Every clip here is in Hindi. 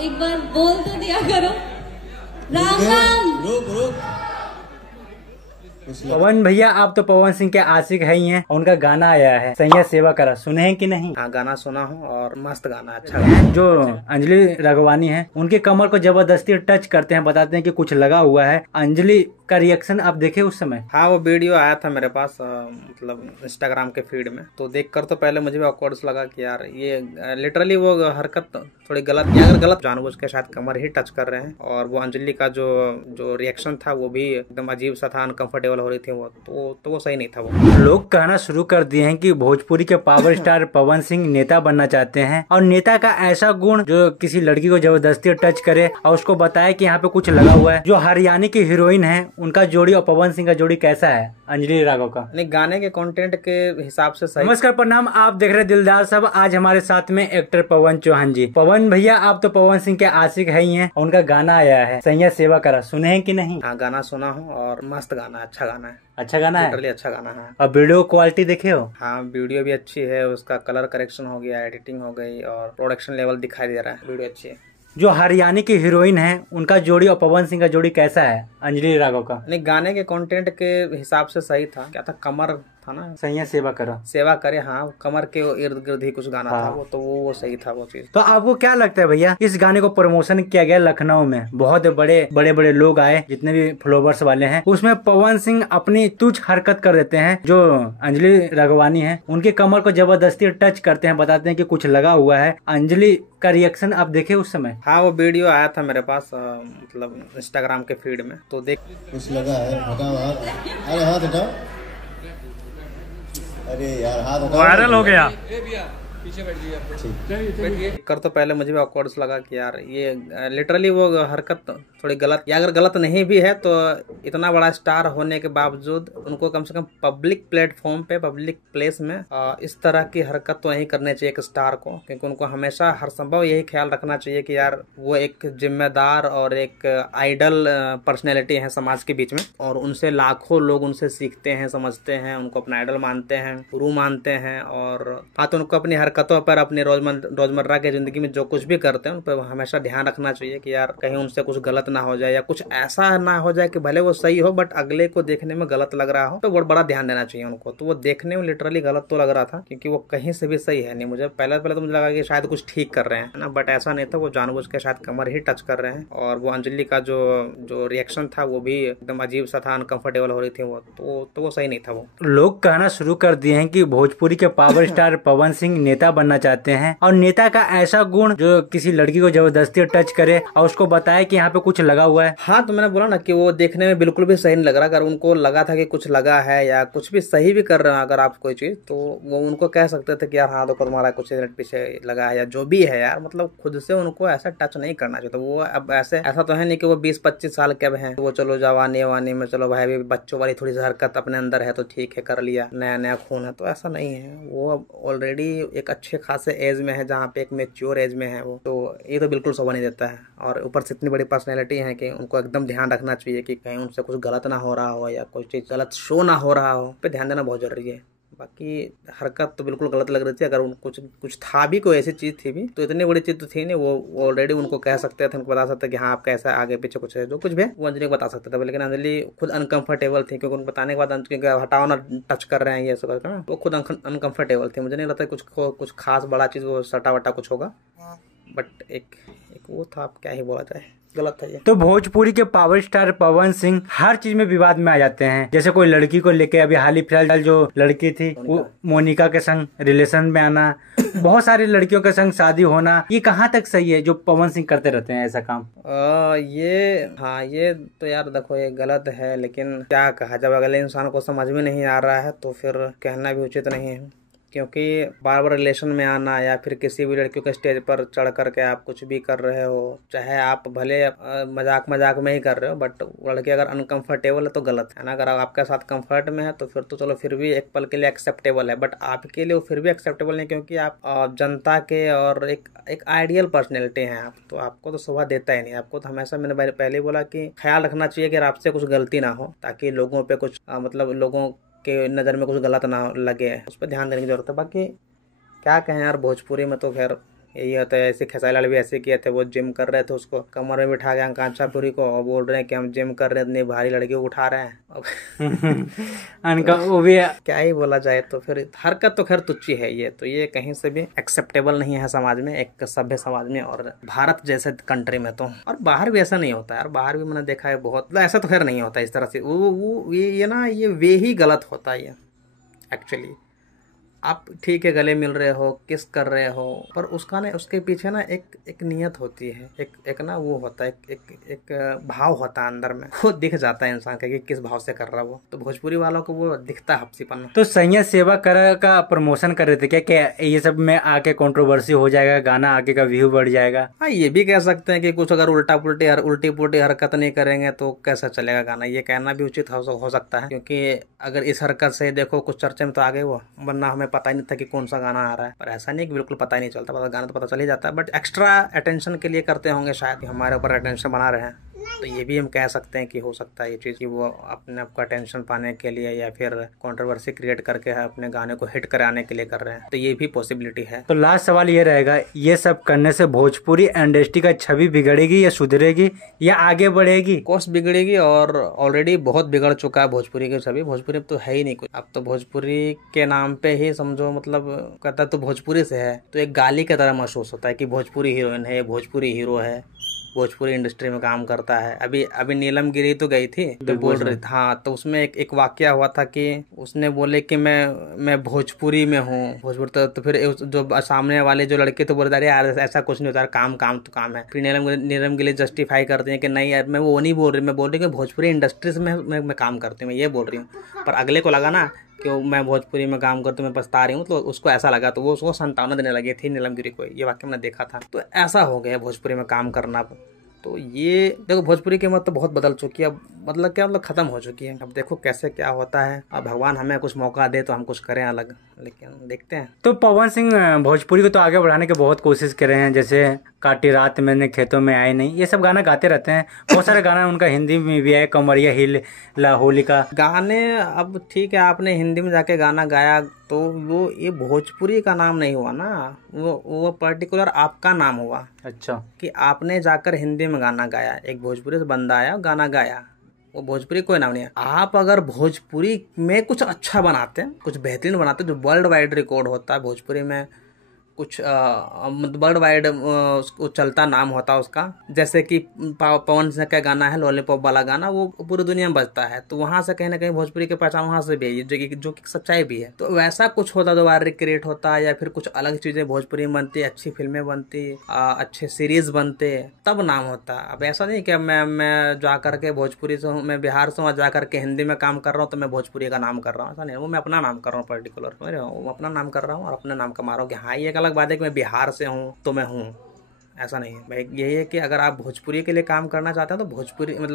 एक बार बोल तो दिया करो। राम राम। रुक पवन भैया, आप तो पवन सिंह के आशिक है ही हैं। उनका गाना आया है सैया सेवा करा, सुने हैं कि नहीं? हाँ, गाना सुना हूँ और मस्त गाना, अच्छा गाना। जो अंजलि राघवानी है, उनके कमर को जबरदस्ती टच करते हैं, बताते हैं कि कुछ लगा हुआ है। अंजलि का रिएक्शन आप देखे उस समय? हाँ, वो वीडियो आया था मेरे पास, मतलब इंस्टाग्राम के फीड में, तो देखकर तो पहले मुझे भी ऑकवर्ड लगा कि यार ये लिटरली वो हरकत थोड़ी गलत, या अगर गलत जानबूझ के शायद कमर ही टच कर रहे हैं। और वो अंजलि का जो रिएक्शन था वो भी एकदम अजीब सा था, अनकंफर्टेबल हो रही थी वो, तो वो सही नहीं था। वो लोग कहना शुरू कर दिए हैं कि भोजपुरी के पावर स्टार पवन सिंह नेता बनना चाहते हैं, और नेता का ऐसा गुण जो किसी लड़की को जबरदस्ती टच करे और उसको बताए कि यहाँ पे कुछ लगा हुआ है। जो हरियाणा की हीरोइन है, उनका जोड़ी और पवन सिंह का जोड़ी कैसा है अंजलि राघव का? नहीं, गाने के कंटेंट के हिसाब से सही। नमस्कार, प्रणाम, आप देख रहे दिलदार सब। आज हमारे साथ में एक्टर पवन चौहान जी। पवन भैया, आप तो पवन सिंह के आशिक है ही हैं। उनका गाना आया है सैया सेवा करा, सुने हैं कि नहीं? हाँ, गाना सुना हूँ और मस्त गाना, अच्छा गाना है। अच्छा गाना है, लिटरली अच्छा गाना है। और वीडियो क्वालिटी देखे हो? हाँ, वीडियो भी अच्छी है, उसका कलर करेक्शन हो गया, एडिटिंग हो गई और प्रोडक्शन लेवल दिखाई दे रहा है, वीडियो अच्छी है। जो हरियाणा की हीरोइन है, उनका जोड़ी और पवन सिंह का जोड़ी कैसा है अंजलि राघव का? नहीं, गाने के कंटेंट के हिसाब से सही था। क्या था, कमर था ना, सैया सेवा करा, सेवा करे। हाँ, कमर के इर्द गिर्द ही कुछ गाना हाँ। था वो, तो वो सही था वो चीज। तो आपको क्या लगता है भैया, इस गाने को प्रमोशन किया गया लखनऊ में, बहुत बड़े लोग आए, जितने भी फॉलोवर्स वाले हैं, उसमें पवन सिंह अपनी तुच्छ हरकत कर देते हैं। जो अंजलि राघवानी है, उनके कमर को जबरदस्ती टच करते हैं, बताते हैं कि कुछ लगा हुआ है। अंजलि का रिएक्शन आप देखे उस समय? हाँ, वो वीडियो आया था मेरे पास, मतलब इंस्टाग्राम के फीड में, तो देख कुछ लगा है। हटाओ हाथ, अरे हाथ हटाओ, अरे यार हाथ हटाओ, वायरल हो गया। पीछे बैठ जाइए। कर तो पहले मुझे भी ऑकवर्ड लगा कि यार ये लिटरली वो हरकत थोड़ी गलत, या अगर गलत नहीं भी है तो इतना बड़ा स्टार होने के बावजूद उनको कम से कम पब्लिक प्लेटफॉर्म पे, पब्लिक प्लेस में इस तरह की हरकत तो नहीं करनी चाहिए एक स्टार को, क्योंकि उनको हमेशा हर संभव यही ख्याल रखना चाहिए कि यार वो एक जिम्मेदार और एक आइडल पर्सनैलिटी है समाज के बीच में, और उनसे लाखों लोग उनसे सीखते हैं, समझते हैं, उनको अपना आइडल मानते हैं, गुरु मानते हैं। और हाँ, तो उनको अपनी हरकतों पर, अपनी रोजमर्रा की जिंदगी में जो कुछ भी करते हैं उन पर हमेशा ध्यान रखना चाहिए कि यार कहीं उनसे कुछ गलत ना हो जाए, या कुछ ऐसा ना हो जाए कि भले वो सही हो बट अगले को देखने में गलत लग रहा हो, तो बहुत बड़ा ध्यान देना चाहिए उनको। तो वो देखने में लिटरली गलत तो लग रहा था, क्योंकि वो कहीं से भी सही है नहीं। मुझे पहले तो मुझे लगा कि शायद कुछ ठीक कर रहे हैं ना, बट ऐसा नहीं था, वो जानबूझ के शायद कमर ही टच कर रहे हैं। और वो अंजलि का जो रिएक्शन था वो भी एकदम अजीब सा था, अनकंफर्टेबल हो रही थी वो, तो वो सही नहीं था। वो लोग कहना शुरू कर दिए हैं कि भोजपुरी के पावर स्टार पवन सिंह नेता बनना चाहते हैं, और नेता का ऐसा गुण जो किसी लड़की को जबरदस्ती टच करे और उसको बताए कि यहाँ पे कुछ लगा हुआ है। हाँ, तो मैंने बोला ना कि वो देखने में बिल्कुल भी सही नहीं लग रहा। अगर उनको लगा था कि कुछ लगा है या कुछ भी सही भी कर रहे हैं अगर आप कोई चीज, तो वो उनको कह सकते थे कि यार हाँ देखो तुम्हारा कुछ मिनट पीछे लगा है या जो भी है यार, मतलब खुद से उनको ऐसा टच नहीं करना चाहिए। तो वो अब ऐसा तो है नहीं कि वो 20-25 साल के अब हैं, तो वो चलो जवानी वानी में चलो भाई बच्चों वाली थोड़ी सी हरकत अपने अंदर है तो ठीक है, कर लिया, नया नया खून है, तो ऐसा नहीं है। वो अब ऑलरेडी एक अच्छे खासे एज में है, जहाँ पे एक मेच्योर एज में है वो, तो ये तो बिल्कुल शोभा नहीं देता है। और ऊपर से इतनी बड़ी पर्सनैलिटी है कि उनको एकदम ध्यान रखना चाहिए कि कहीं उनसे कुछ गलत ना हो रहा हो या कोई चीज गलत शो ना हो रहा हो, पे ध्यान देना बहुत जरूरी है। बाकी हरकत तो बिल्कुल गलत लग रही थी। अगर उनको कुछ था भी, कोई ऐसी चीज थी भी, तो इतनी बड़ी चीज तो थी नहीं। वो ऑलरेडी उनको कह सकते थे, उनको बता सकते कि हाँ आप कैसा आगे पीछे कुछ है, जो कुछ भी वो अंजलि को बता सकते थे। लेकिन अंजलि खुद अनकंफर्टेबल थी, क्योंकि उनको बताने के बाद अंजलि हटाओ ना, टच कर रहे हैं ये सब, वो खुद अनकंफर्टेबल थी। मुझे नहीं लगता कुछ खास बड़ा चीज वो सटा वटा कुछ होगा, बट एक वो था, आप क्या ही बोला जाए, गलत था ये। तो भोजपुरी के पावर स्टार पवन सिंह हर चीज में विवाद में आ जाते हैं। जैसे कोई लड़की को लेके, अभी हाल ही फिलहाल जो लड़की थी वो मोनिका के संग रिलेशन में आना, बहुत सारी लड़कियों के संग शादी होना, ये कहाँ तक सही है जो पवन सिंह करते रहते हैं ऐसा काम? ये तो यार देखो ये गलत है, लेकिन क्या कहा, जब अगले इंसान को समझ में नहीं आ रहा है तो फिर कहना भी उचित नहीं है। क्योंकि बार बार रिलेशन में आना या फिर किसी भी लड़कियों के स्टेज पर चढ़ करके आप कुछ भी कर रहे हो, चाहे आप भले मजाक में ही कर रहे हो, बट लड़की अगर अनकंफर्टेबल है तो गलत है ना। अगर आपके साथ कंफर्ट में है तो फिर तो चलो फिर भी एक पल के लिए एक्सेप्टेबल है, बट आपके लिए वो फिर भी एक्सेप्टेबल नहीं, क्योंकि आप जनता के और एक आइडियल पर्सनैलिटी हैं आप, तो आपको तो शोभा देता ही नहीं। आपको तो हमेशा, मैंने पहले ही बोला कि ख्याल रखना चाहिए कि आपसे कुछ गलती ना हो, ताकि लोगों पे कुछ मतलब लोगों के नज़र में कुछ गलत ना लगे, उस पर ध्यान देने की जरूरत है। बाकी क्या कहें यार, भोजपुरी में तो खैर यही होता है। ऐसे खेसारी लाल भी ऐसे किए थे, वो जिम कर रहे थे, उसको कमर में बिठा के कांचापुरी को, और बोल रहे हैं कि हम जिम कर रहे हैं, इतनी भारी लड़की को उठा रहे हैं। उनका वो भी क्या ही बोला जाए। तो फिर हरकत तो खैर तुच्ची है ये, तो ये कहीं से भी एक्सेप्टेबल नहीं है समाज में, एक सभ्य समाज में, और भारत जैसे कंट्री में तो। और बाहर भी ऐसा नहीं होता यार, बाहर भी मैंने देखा है बहुत, ऐसा तो खैर नहीं होता इस तरह से। वो ये ना, ये वे ही गलत होता है ये एक्चुअली। आप ठीक है गले मिल रहे हो, किस कर रहे हो, पर उसका ना, उसके पीछे ना एक नियत होती है, एक ना वो होता है, एक भाव होता है अंदर में, वो दिख जाता है इंसान का कि किस भाव से कर रहा है वो। तो भोजपुरी वालों को वो दिखता है हपसीपन। तो सैया सेवा कर का प्रमोशन कर रहे थे क्या ये सब में आके कंट्रोवर्सी हो जाएगा, गाना आगे का व्यू बढ़ जाएगा? हाँ, ये भी कह सकते हैं कि कुछ अगर उल्टी पुल्टी हरकत नहीं करेंगे तो कैसा चलेगा गाना, ये कहना भी उचित हो सकता है। क्योंकि अगर इस हरकत से देखो कुछ चर्चे में तो आ गए वो, वरना हमें पता ही नहीं था कि कौन सा गाना आ रहा है। पर ऐसा नहीं कि बिल्कुल पता ही नहीं चलता, गाना तो पता चल ही जाता है, बट एक्स्ट्रा अटेंशन के लिए करते होंगे शायद, हमारे ऊपर अटेंशन बना रहे हैं। तो ये भी हम कह सकते हैं कि हो सकता है ये चीज़ कि वो अपने आप को अटेंशन पाने के लिए या फिर कंट्रोवर्सी क्रिएट करके अपने गाने को हिट कराने के लिए कर रहे हैं, तो ये भी पॉसिबिलिटी है। तो लास्ट सवाल ये रहेगा, ये सब करने से भोजपुरी इंडस्ट्री का छवि बिगड़ेगी या सुधरेगी या आगे बढ़ेगी? कोर्स बिगड़ेगी, और ऑलरेडी बहुत बिगड़ चुका है भोजपुरी की छवि। भोजपुरी तो है ही नहीं कुछ, अब तो भोजपुरी के नाम पे ही समझो, मतलब कहता तो भोजपुरी से है तो एक गाली की तरह महसूस होता है कि भोजपुरी हीरोइन है, भोजपुरी हीरो है, भोजपुरी इंडस्ट्री में काम करता है। अभी नीलम गिरी तो गई थी तो बोल रही थी, हाँ, तो उसमें एक वाकया हुआ था कि उसने बोले कि मैं भोजपुरी में हूँ, भोजपुरी। तो फिर जो सामने वाले जो लड़के तो बोल रहे यार ऐसा कुछ नहीं होता, काम तो काम है। फिर नीलम गिरी जस्टिफाई करते हैं कि नहीं यार, मैं वो नहीं बोल रही, मैं बोल रही हूँ कि भोजपुरी इंडस्ट्री से मैं काम करती हूँ, मैं ये बोल रही हूँ। पर अगले को लगा ना कि मैं भोजपुरी में काम करती हूँ, मैं पछता रही हूँ, तो उसको ऐसा लगा, तो वो उसको संतावना देने लगी थी नीलम गिरी को। ये वाक्य मैंने देखा था। तो ऐसा हो गया भोजपुरी में काम करना। तो ये देखो, भोजपुरी की मत तो बहुत बदल चुकी है, मतलब क्या, मतलब खत्म हो चुकी है। अब देखो कैसे क्या होता है। अब भगवान हमें कुछ मौका दे तो हम कुछ करें अलग, लेकिन देखते हैं। तो पवन सिंह भोजपुरी को तो आगे बढ़ाने की बहुत कोशिश कर रहे हैं, जैसे काटी रात मैंने खेतों में आए नहीं, ये सब गाना गाते रहते हैं। बहुत सारे गाना उनका हिंदी में भी है, कमरिया हिल ला होलिका गाने। अब ठीक है, आपने हिंदी में जाके गाना गाया तो वो ये भोजपुरी का नाम नहीं हुआ ना, वो पर्टिकुलर आपका नाम हुआ। अच्छा, कि आपने जाकर हिंदी में गाना गाया, एक भोजपुरी से बंदा आया गाना गाया, वो भोजपुरी कोई नाम नहीं है। आप अगर भोजपुरी में कुछ अच्छा बनाते हैं, कुछ बेहतरीन बनाते हैं, जो वर्ल्ड वाइड रिकॉर्ड होता है भोजपुरी में, कुछ वर्ल्ड वाइड उसको चलता नाम होता है उसका, जैसे कि पवन सिंह का गाना है लॉलीपॉप वाला गाना, वो पूरी दुनिया में बजता है। तो वहाँ से कहीं ना कहीं भोजपुरी की पहचान वहाँ से भी है, जो कि सच्चाई भी है। तो वैसा कुछ होता दोबारा रिक्रिएट होता, या फिर कुछ अलग चीजें भोजपुरी में बनती, अच्छी फिल्में बनती, अच्छे सीरीज बनते, तब नाम होता। अब ऐसा नहीं कि मैं जा करके भोजपुरी से हूँ, मैं बिहार से हूँ, जा करके हिंदी में काम कर रहा हूँ तो मैं भोजपुरी का नाम कर रहा हूँ, ऐसा नहीं। वो मैं अपना नाम कर रहा हूँ पर्टिकुलर, मैं अपना नाम कर रहा हूँ और अपने नाम कमा रहा हूँ। कि हाँ, ये अलग बात है कि मैं बिहार से हूँ तो मैं हूँ, ऐसा नहीं है। भाई यही है कि अगर आप भोजपुरी के लिए काम करना चाहते हैं तो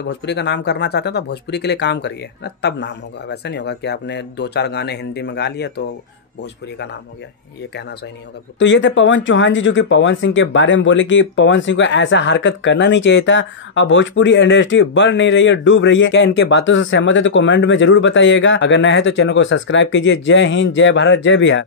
भोजपुरी का नाम करना चाहते हैं तो भोजपुरी के लिए काम करिए ना, तब नाम होगा। वैसे नहीं होगा कि आपने 2-4 गाने हिंदी में गा लिए तो भोजपुरी का नाम हो गया, ये कहना सही नहीं होगा। तो ये थे पवन चौहान जी, जो कि पवन सिंह के बारे में बोले कि पवन सिंह को ऐसा हरकत करना नहीं चाहिए था। अब भोजपुरी इंडस्ट्री बढ़ नहीं रही है, डूब रही है। क्या इनके बातों से सहमत है तो कमेंट में जरूर बताइएगा। अगर नए है तो चैनल को सब्सक्राइब कीजिए। जय हिंद, जय भारत, जय बिहार।